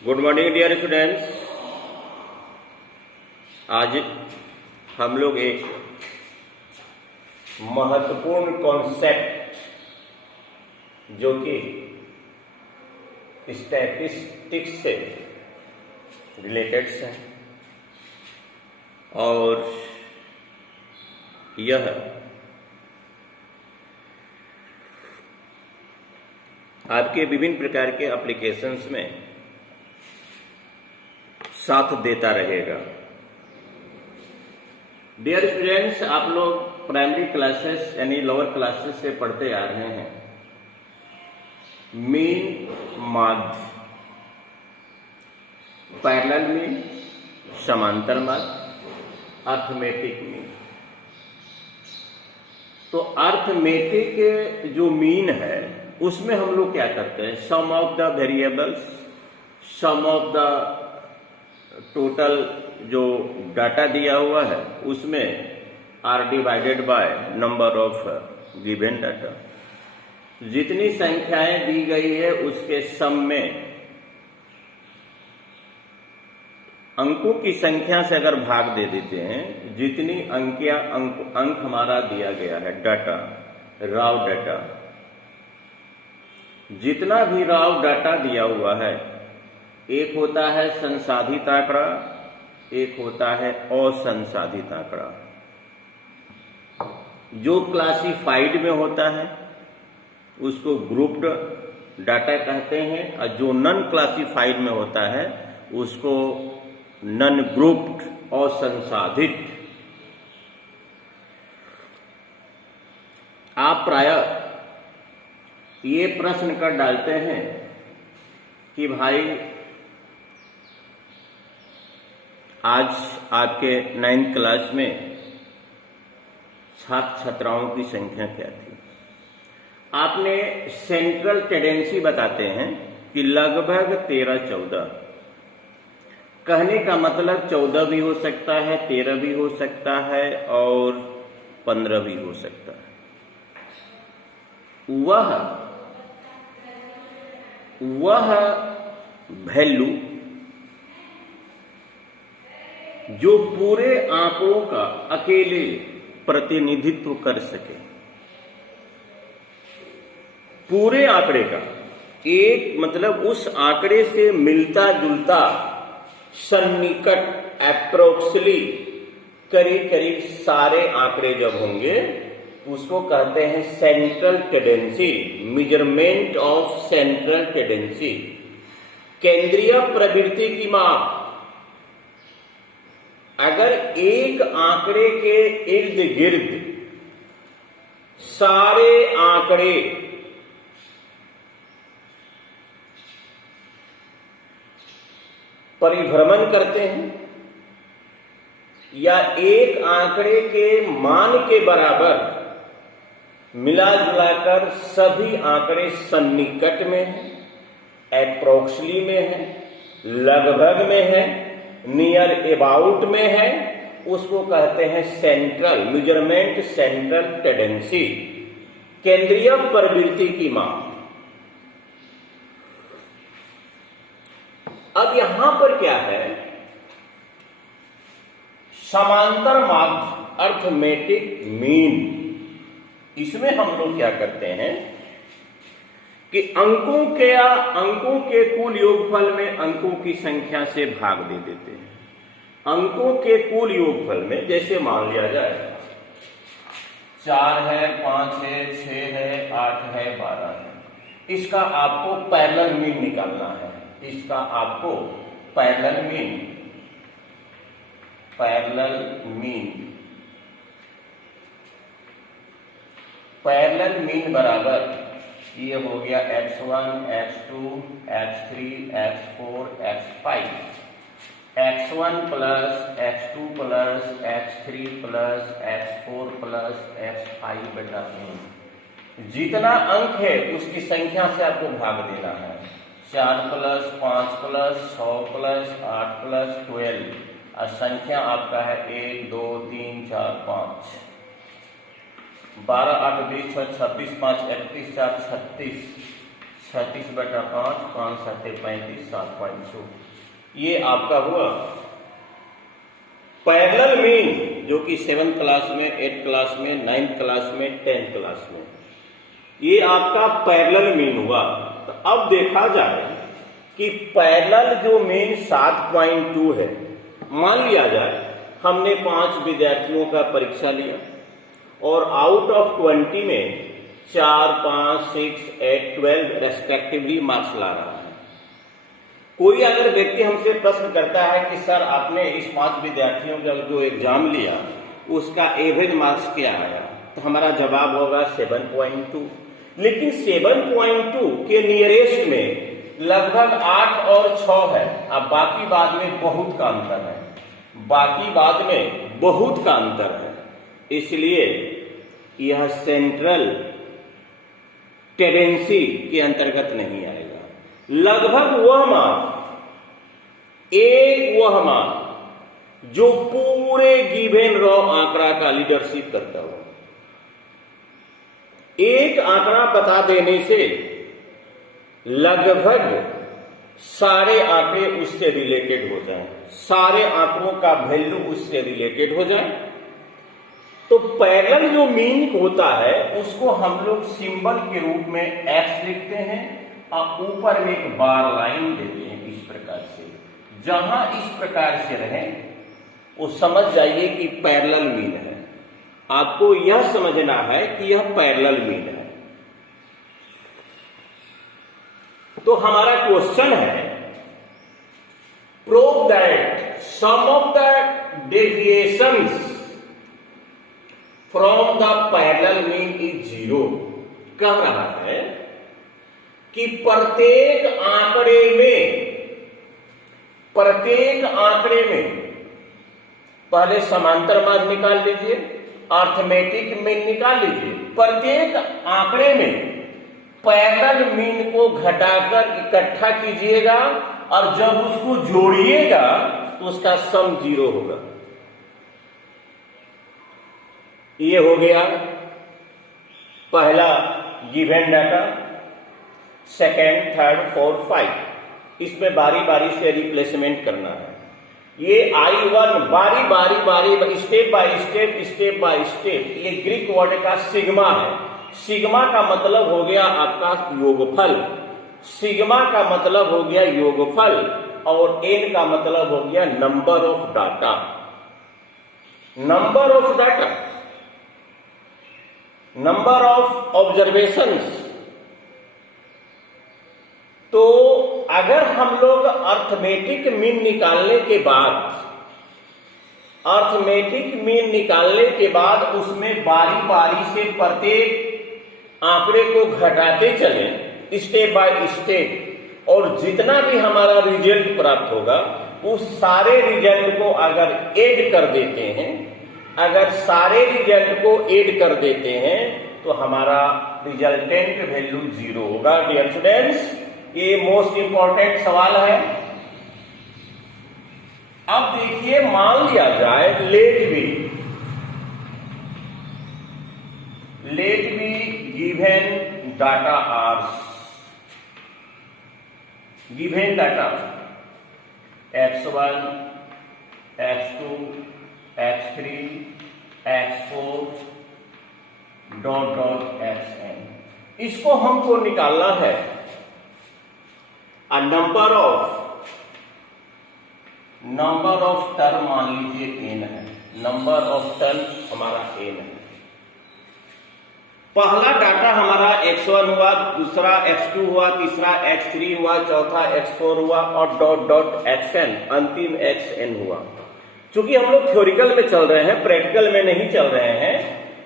Good morning dear students. आज हम लोग एक महत्वपूर्ण कॉन्सेप्ट जो कि स्टैटिस्टिक्स से रिलेटेड है और यह आपके विभिन्न प्रकार के एप्लीकेशंस में साथ देता रहेगा। डियर स्टूडेंट्स, आप लोग प्राइमरी क्लासेस यानी लोअर क्लासेस से पढ़ते आ रहे हैं मीन, माध्य, पैरेलल मीन, समांतर माध्य, अर्थमेटिक मीन। तो अर्थमेटिक जो मीन है उसमें हम लोग क्या करते हैं, sum of the variables, sum of the total जो डाटा दिया हुआ है उसमें are divided by number of given data. जितनी संख्याएं दी गई है उसके सम में अंकों की संख्या से अगर भाग दे देते हैं, जितनी अंक हमारा दिया गया है डाटा, राव डाटा, जितना भी राव डाटा दिया हुआ है, एक होता है संसाधित आंकड़ा, एक होता है असंसाधित आंकड़ा। जो क्लासिफाइड में होता है उसको ग्रुप्ड डाटा कहते हैं और जो नॉन क्लासिफाइड में होता है उसको नॉन ग्रुप्ड असंसाधित। आप प्रायः ये प्रश्न कर डालते हैं कि भाई आज आपके 9th क्लास में छात्र छात्राओं की संख्या क्या थी। आपने सेंट्रल टेंडेंसी बताते हैं कि लगभग 13-14। कहने का मतलब 14 भी हो सकता है, 13 भी हो सकता है और 15 भी हो सकता है। वह वैल्यू जो पूरे आंकड़ों का अकेले प्रतिनिधित्व कर सके, पूरे आंकड़े का एक मतलब उस आंकड़े से मिलता जुलता सन्निकट एप्रोक्सली करीब करीब सारे आंकड़े जब होंगे उसको कहते हैं central tendency, measurement of central tendency, केंद्रीय प्रवृत्ति की माप। अगर एक आंकड़े के इर्द गिर्द सारे आंकड़े परिभ्रमण करते हैं या एक आंकड़े के मान के बराबर मिला जुलाकर सभी आंकड़े सन्निकट में हैं, एप्रोक्सली में है, लगभग में है, नियर अबाउट में है, उसको कहते हैं सेंट्रल मेजरमेंट, सेंट्रल टेंडेंसी, केंद्रीय प्रवृत्ति की माप। अब यहां पर क्या है, समांतर माध्य, अर्थमेटिक मीन। इसमें हम लोग क्या करते हैं कि अंकों के कुल योगफल में अंकों की संख्या से भाग दे देते हैं। अंकों के कुल योगफल में जैसे मान लिया जाए 4 है, 5 है, 6 है, 8 है, 12 है। इसका आपको पैरेलल मीन निकालना है। इसका आपको पैरेलल मीन बराबर ये हो गया x1, x2, x3, x4, x5। x1 plus x2 plus x3 plus x4 plus x5 बटा 3। जितना अंक है उसकी संख्या से आपको भाग देना है। 4 प्लस 5 प्लस 6 प्लस 8 प्लस 12 और संख्या आपका है 1, 2, 3, 4, 5। 12, 8, 20, 6, 26, 5, 31, 4, 36, 36/5, 5 7 35, 7.2। ये आपका हुआ पैरेलल मीन, जो कि 7th क्लास में, 8th क्लास में, 9th क्लास में, 10th क्लास में, ये आपका पैरेलल मीन हुआ। तो अब देखा जाए कि पैरेलल जो मीन 7.2 है, मान लिया जाए हमने 5 विद्यार्थियों का परीक्षा लिया और आउट ऑफ 20 में 4, 5, 6, 8, 12 रेस्पेक्टिवली मार्क्स ला रहा है। कोई अगर व्यक्ति हमसे प्रश्न करता है कि सर आपने इस 5 विद्यार्थियों का जो एग्जाम लिया उसका एवरेज मार्क्स क्या आया, तो हमारा जवाब होगा 7.2। लेकिन 7.2 के नियरेस्ट में लगभग 8 और 6 है। अब बाकी बाद में बहुत का अंतर है, बाकी बाद में बहुत का अंतर है, इसलिए यह सेंट्रल टेंडेंसी के अंतर्गत नहीं आएगा। लगभग वह मान, वह मान जो पूरे गिवन रॉ आंकड़ा का लीडरशिप करता हो। एक आंकड़ा बता देने से लगभग सारे आंकड़े उससे रिलेटेड हो जाएं, सारे आंकड़ों का वैल्यू उससे रिलेटेड हो जाए। तो पैरेलल जो मीन होता है उसको हम लोग सिंबल के रूप में एक्स लिखते हैं और ऊपर में एक बार लाइन देते हैं इस प्रकार से। जहां इस प्रकार से रहे वो समझ जाइए कि पैरेलल मीन है। आपको यह समझना है कि यह पैरेलल मीन है। तो हमारा क्वेश्चन है, prove that sum of the deviations from the parallel mean is 0। कह रहा है कि प्रत्येक आंकड़े में पहले समांतर मान निकाल लीजिए, अर्थमेटिक मीन निकाल लीजिए। प्रत्येक आंकड़े में पैरेलल मीन को घटाकर इकट्ठा कीजिएगा और जब उसको जोड़िएगा तो उसका सम 0 होगा। ये हो गया पहला given data. Second, third, fourth, 5 इसमें बारी बारी से रिप्लेसमेंट करना है। ये I1 बारी बारी स्टेप बाय स्टेप ये ग्रीक वर्ड का सिग्मा है। सिग्मा का मतलब हो गया आपका योगफल, सिग्मा का मतलब हो गया योगफल और n का मतलब हो गया number of data. Number of data, number of observations. तो अगर हम लोग अर्थमेटिक मीन निकालने के बाद उसमें बारी बारी से प्रत्येक आंकड़े को घटाते चलें स्टेप बाय स्टेप, और जितना भी हमारा रिजल्ट प्राप्त होगा उस सारे रिजल्ट को अगर ऐड कर देते हैं, अगर सारे रिजल्ट को ऐड कर देते हैं तो हमारा रिजल्टेंट वैल्यू 0 होगा। डियर स्टूडेंट्स, ये मोस्ट इंपॉर्टेंट सवाल है। अब देखिए, मान लिया जाए लेट बी गिवन डाटा आर्स, given data x1, x2, x3, x4 dot xn। इसको हमको निकालना है। नंबर ऑफ टर्म मान लीजिए n है, नंबर ऑफ टर्म हमारा n है। पहला डाटा हमारा x1 हुआ, दूसरा x2 हुआ, तीसरा x3 हुआ, चौथा x4 हुआ और डॉट xn, अंतिम xn हुआ। चूंकि हम लोग थ्योरिकल में चल रहे हैं, प्रैक्टिकल में नहीं चल रहे हैं,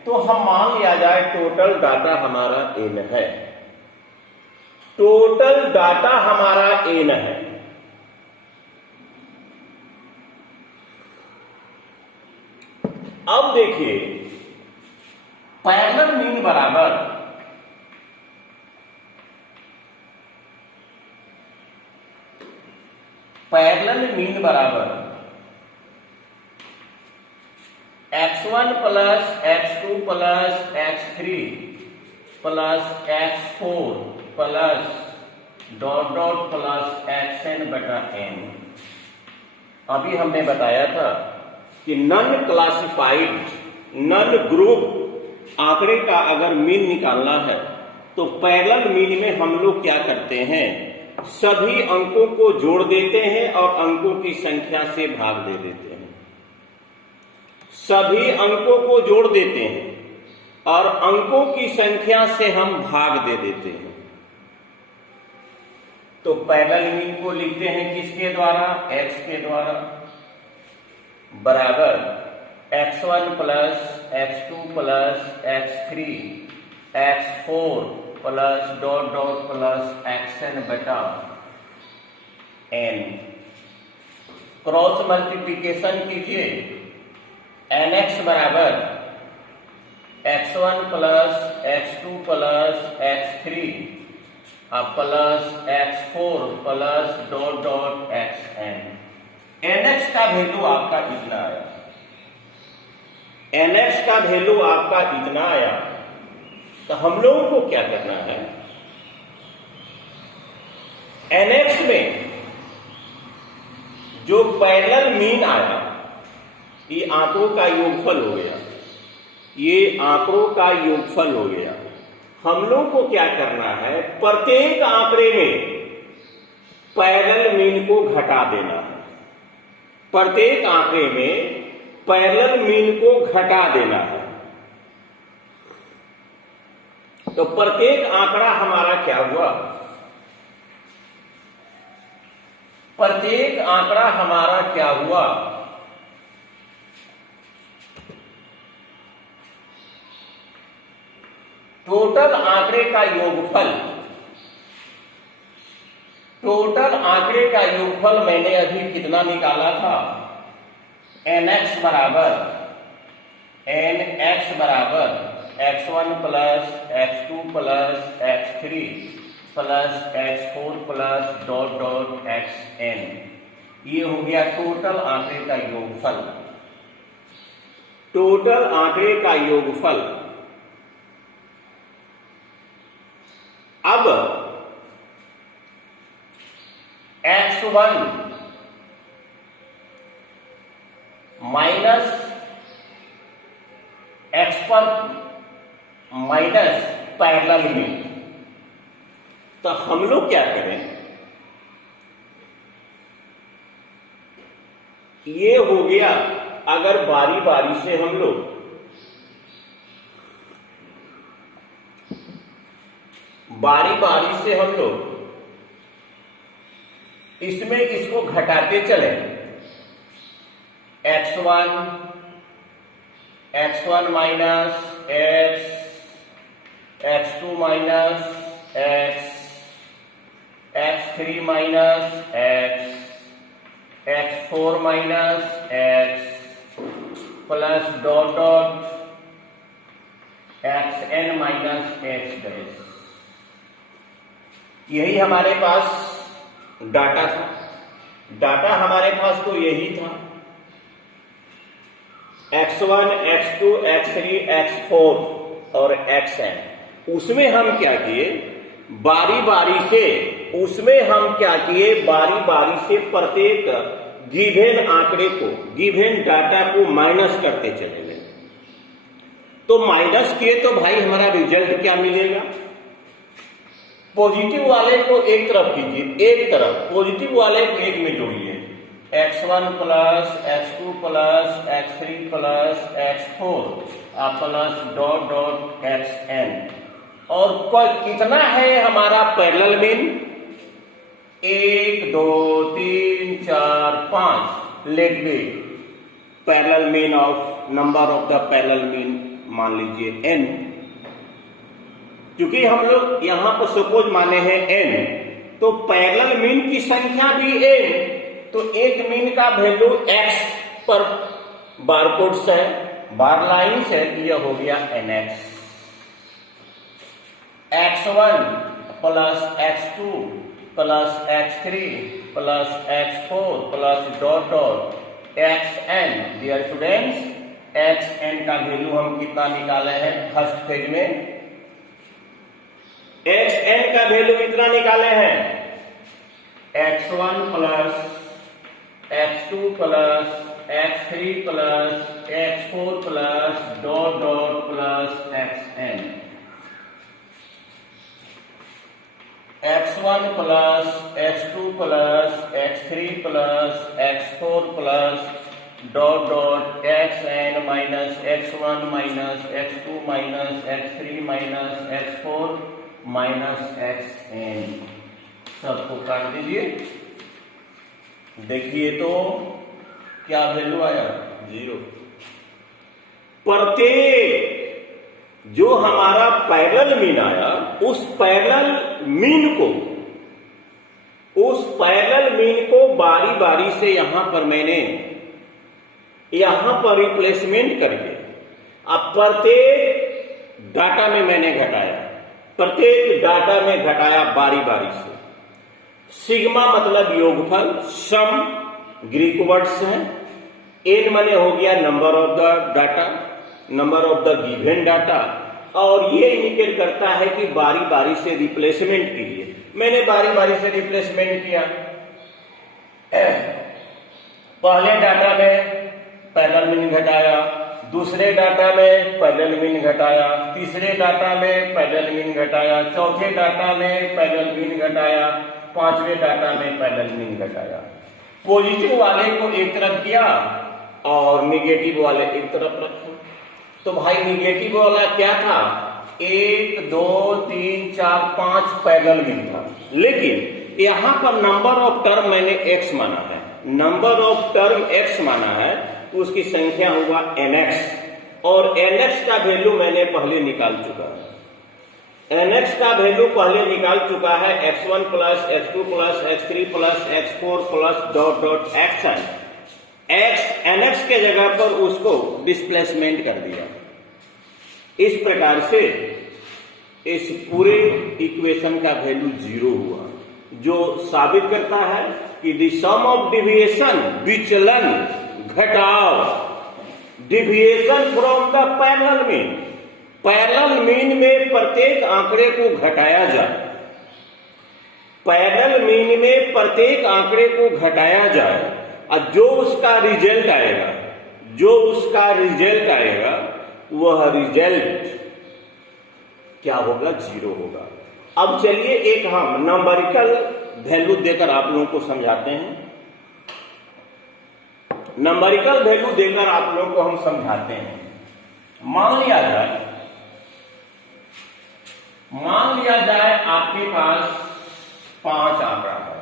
तो हम मान लिया जाए टोटल डाटा हमारा n है। टोटल डाटा हमारा n है। अब देखिए, पैरेलल मीन बराबर x1 plus x2 plus x3 plus x4 plus dot dot plus x n बटा एन। अभी हमने बताया था कि नन क्लासिफाइड नन ग्रुप आंकड़े का अगर मीन निकालना है तो पैरेलल मीन में हम लोग क्या करते हैं, सभी अंकों को जोड़ देते हैं और अंकों की संख्या से भाग दे देते हैं। सभी अंकों को जोड़ देते हैं और अंकों की संख्या से हम भाग दे देते हैं। तो पैरेलल मीन को लिखते हैं किसके द्वारा, x के द्वारा, बराबर x1 plus x2 plus x3 x4 plus dot dot plus xn बटा n। क्रॉस मल्टीप्लिकेशन कीजिए, nx बराबर x1 plus x2 plus x3 plus x4 plus dot dot xn। nx का वैल्यू आपका इतना आया, nx का वैल्यू आपका इतना आया। तो हम लोगों को क्या करना है, nx में जो पैरेलल मीन आया, ये आंकड़ों का योगफल हो गया, ये आंकड़ों का योगफल हो गया। हम लोग को क्या करना है, प्रत्येक आंकड़े में पैरेलल मीन को घटा देना है। प्रत्येक आंकड़े में पैरेलल मीन को घटा देना है। तो प्रत्येक आंकड़ा हमारा क्या हुआ, प्रत्येक आंकड़ा हमारा क्या हुआ, टोटल आंकड़े का योगफल, टोटल आंकड़े का योगफल मैंने अभी कितना निकाला था, nx बराबर nx बराबर x1 plus x2 plus x3 plus x4 plus dot dot xn। ये हो गया टोटल आंकड़े का योगफल, टोटल आंकड़े का योगफल। अब x1 माइनस x पर माइनस पैरेलल में, तो हम लोग क्या करें, ये हो गया। अगर बारी बारी से हम लोग इसमें इसको घटाते चले, x1 minus x, x2 minus x, x3 minus x, x4 minus x plus dot dot xn minus x dash. यही हमारे पास डाटा था, डाटा हमारे पास तो यही था, x1 x2 x3 x4 और xn। उसमें हम क्या किए, बारी बारी से, उसमें हम क्या किए, बारी बारी से प्रत्येक गिवन आंकड़े को, गिवन डाटा को माइनस करते चले गए। तो माइनस किए तो भाई हमारा रिजल्ट क्या मिलेगा, पॉजिटिव वाले को एक तरफ कीजिए, एक तरफ पॉजिटिव वाले को एक में जोड़िए, x1 plus x2 plus x3 plus x4 plus dot dot xn। और कितना है हमारा parallel mean, 1 2 3 4 5, let be parallel mean of number of the parallel mean मान लीजिए n। क्योंकि हम लोग यहां पर सपोज माने हैं n, तो पैरेलल मीन की संख्या भी n, तो एक मीन का वैल्यू x पर बारकोड्स है, बार लाइन है, यह हो गया nx। x1 plus x2 plus x3 plus x4 plus dot dot xn। Dear students, xn का वैल्यू हम कितना निकाले हैं फर्स्ट फेज में, xn का वैल्यू कितना निकाले हैं x1 plus x2 plus x3 plus x4 plus dot dot plus xn, x1 plus x2 plus x3 plus x4 plus dot dot xn minus x1 minus x2 minus x3 minus x4 minus xn, सबको काट दीजिए। देखिए तो क्या value आया, 0। प्रत्येक जो हमारा पैरेलल मीन आया, उस पैरेलल मीन को बारी बारी से यहां पर मैंने रिप्लेसमेंट करके अब प्रत्येक डाटा में मैंने घटाया, प्रत्येक डाटा में घटाया बारी बारी से। सिग्मा मतलब योगफल, सम ग्रीक वर्ड्स है, एन माने हो गया number of the data, number of the given data, और ये इंडिकेट करता है कि बारी बारी से रिप्लेसमेंट कीजिए। मैंने बारी बारी से रिप्लेसमेंट किया। पहले डाटा में पैरेलल मीन घटाया, दूसरे डाटा में पैरेलल मीन घटाया, तीसरे डाटा में पैरेलल मीन घटाया, चौथे डाटा में पैरेलल मीन घटाया, पांचवें डाटा में पैरेलल मीन घटाया। पॉजिटिव वाले को एक तरफ किया और निगेटिव वाले एक तरफ रखा। तो भाई निगेटिव वाला क्या था, 1 2 3 4 5 पैरेलल मीन था, लेकिन यहां पर नंबर ऑफ टर्म मैंने x माना है, नंबर ऑफ टर्म x माना है, तो उसकी संख्या हुआ nx, और nx का वैल्यू मैंने पहले निकाल चुका है। nx का वैल्यू पहले निकाल चुका है, x1 plus x2 plus x3 plus x4 plus dot dot xn। nx के जगह पर उसको डिस्प्लेसमेंट कर दिया। इस प्रकार से इस पूरे इक्वेशन का वैल्यू 0 हुआ, जो साबित करता है कि द सम ऑफ डिविएशन, विचलन, घटाव, deviation from the parallel mean, parallel mean में प्रत्येक आंकड़े को घटाया जाए, पैरेलल मीन में प्रत्येक आंकड़े को घटाया जाए, और जो उसका रिजल्ट आएगा, वह रिजल्ट क्या होगा, 0 होगा। अब चलिए एक हम नंबरिकल वैल्यू देकर आप लोगों को समझाते हैं। नंबरिकल वैल्यू देकर आप लोगों को हम समझाते हैं। मान लिया जाए आपके पास 5 आंकड़ा है,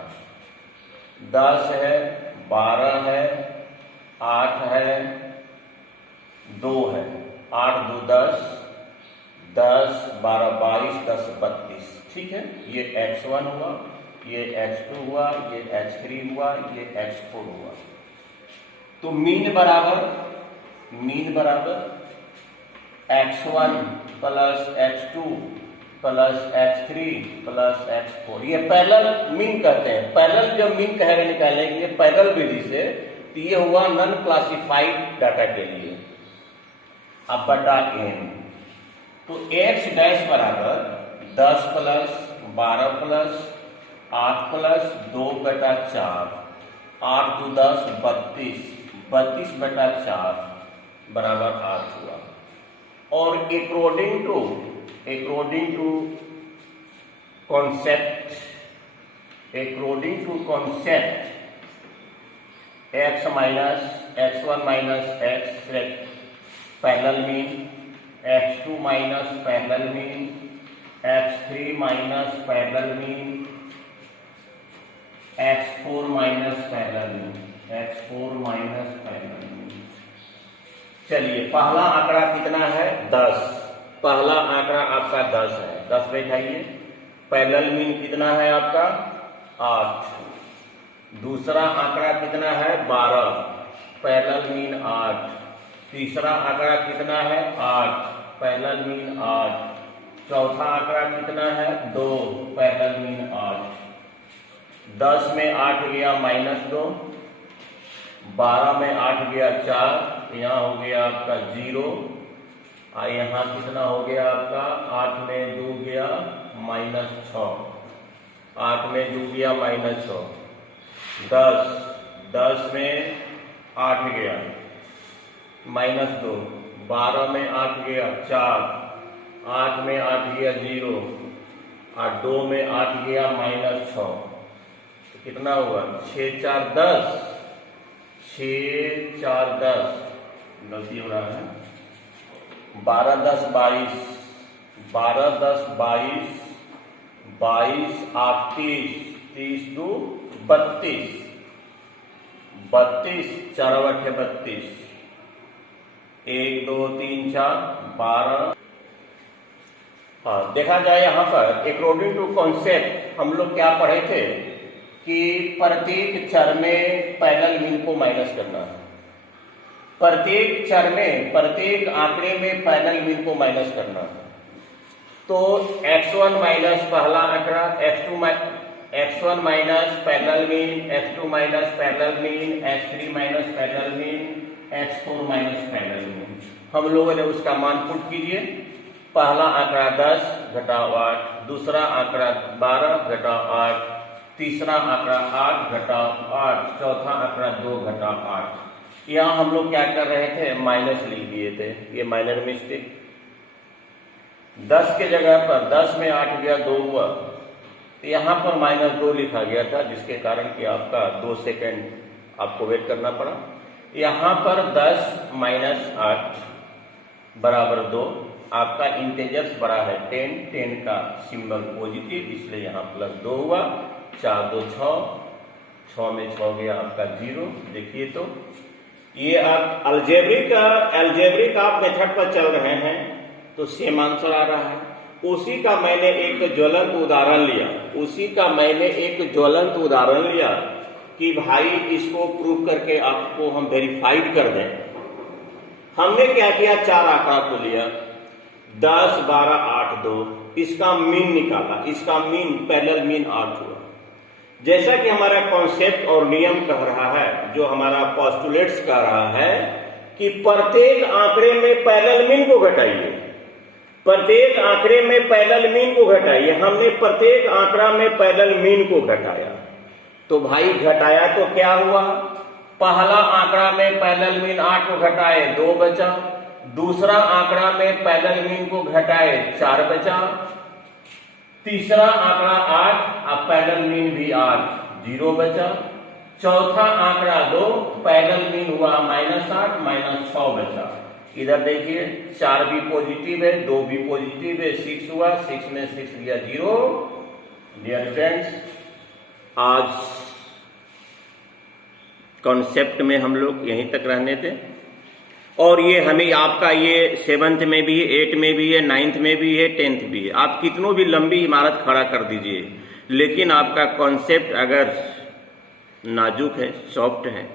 10 है, 12 है, 8 है, 2 है, 8 2 10, 10 12 22, 10 32, ठीक है। ये x1 हुआ, ये x2 हुआ, ये x3 हुआ, ये x4 हुआ। तो मीन बराबर x1 plus x2 plus x3 plus x4, ये पैरेलल मीन कहते हैं। पैरेलल जब मीन कहेगा निकालेंगे पैरेलल विधि से, तो ये हुआ नॉन क्लासिफाइड डाटा के लिए। अब बटा n, तो x डैश बराबर 10 प्लस 12 प्लस 8 प्लस 2 बटा 4, 8 2 10 32, 32 बटा 4 बराबर 8 हुआ। और according to concept x minus x1 minus x parallel mean, x2 minus parallel mean, x3 minus parallel mean, x4 minus parallel mean. चलिए पहला आंकड़ा कितना है, 10। पहला आंकड़ा आपका 10 है, 10 बैठाइए। पैरेलल मीन कितना है आपका, 8। दूसरा आंकड़ा कितना है, 12, पैरेलल मीन 8। तीसरा आंकड़ा कितना है, 8, पैरेलल मीन 8। चौथा आंकड़ा कितना है, 2, पैरेलल मीन 8। 10 में 8 गया -2, 12 में 8 गया 4, यहाँ हो गया आपका 0, और यहाँ कितना हो गया आपका, 8 में 2 गया -6, 8 में 2 गया -6। 10, 10 में 8 गया -2, 12 में 8 गया 4, 8 में 8 गया 0, और 2 में 8 गया -6, तो कितना हुआ 6 4 10, 6 4 10, गलती हो रहा है, 12 10 22, 12 10 22, 22 8 30, 30 2 32, 32 4 8 32, 1 2 3 4 12। हाँ, देखा जाए यहाँ पर अकॉर्डिंग टू कॉन्सेप्ट हम लोग क्या पढ़े थे कि प्रत्येक चर में पैरेलल मीन को माइनस करना है, प्रत्येक चर में प्रत्येक आंकड़े में पैरेलल मीन को माइनस करना है। तो x1 माइनस पहला आंकड़ा, x1 minus parallel mean, x2 minus parallel mean, x3 minus parallel mean, x4 minus parallel mean, हम लोगों ने उसका मान पुट कीजिए। पहला आंकड़ा 10 घटाओ 8, दूसरा आंकड़ा 12 घटाओ 8, तीसरा आंकड़ा 8 घटाओ 8, चौथा आंकड़ा 2 घटाओ 8। यहाँ हम लोग क्या कर रहे थे, माइनस लिख दिए थे, ये माइनर मिस्टेक। 10 के जगह पर 10 में 8 गया 2 हुआ, तो यहाँ पर -2 लिखा गया था, जिसके कारण कि आपका 2 सेकेंड आपको वेट करना पड़ा। यहाँ पर 10 - 8 बराबर 2, आपका इंटेजर्स बड़ा है 10, 10 का सिंबल पॉजिटिव, इसलिए यहाँ +2 हुआ। 4 2 6, 6 में 6 गया आपका 0। देखिए तो ये आप अलजेब्रिक आप मेथड पर चल रहे हैं तो सेम आंसर आ रहा है। उसी का मैंने एक ज्वलंत उदाहरण लिया कि भाई इसको प्रूव करके आपको हम वेरीफाइड कर दें। हमने क्या किया, 4 आंकड़ा को लिया, 10 12 8 2, इसका मीन निकाला, इसका मीन पैरेलल मीन 8 हुआ। जैसा कि हमारा कॉन्सेप्ट और नियम कह रहा है, जो हमारा पोस्टुलेट्स कह रहा है कि प्रत्येक आंकड़े में पैरेलल मीन को घटाइए, प्रत्येक आंकड़े में पैरेलल मीन को घटाइए। हमने प्रत्येक आंकड़ा में पैरेलल मीन को घटाया, तो भाई घटाया तो क्या हुआ, पहला आंकड़ा में पैरेलल मीन 8 को घटाए 2 बचा, दूसरा आंकड़ा में पैरेलल मीन को घटाए 4 बचा, तीसरा आंकड़ा 8, अब पैरेलल मीन भी 8, 0 बचा, चौथा आंकड़ा 2, पैरेलल मीन हुआ -8 -6 बचा। इधर देखिए 4 भी पॉजिटिव है, 2 भी पॉजिटिव है, 6 हुआ, 6 में 6 गया 0। डियर फ्रेंड्स, आज कॉन्सेप्ट में हम लोग यहीं तक रहने थे, और ये हमें आपका ये 7th में भी है, 8 में भी है, 9th में भी है, 10th भी है। आप कितनों भी लंबी इमारत खड़ा कर दीजिए, लेकिन आपका कॉन्सेप्ट अगर नाजुक है, सॉफ्ट है,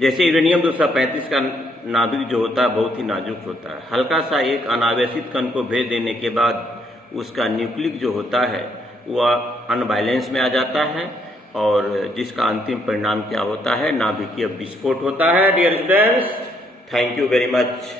जैसे यूरेनियम 235 का नाभिक जो होता है बहुत ही नाजुक होता है, हल्का सा एक अनावेशित कण को भेज देने के बाद उसका न्यूक्लिक जो होता है वह अनबैलेंस में आ जाता है, और जिसका अंतिम परिणाम क्या होता है, नाभिकीय विस्फोट होता है। Dear students, thank you very much.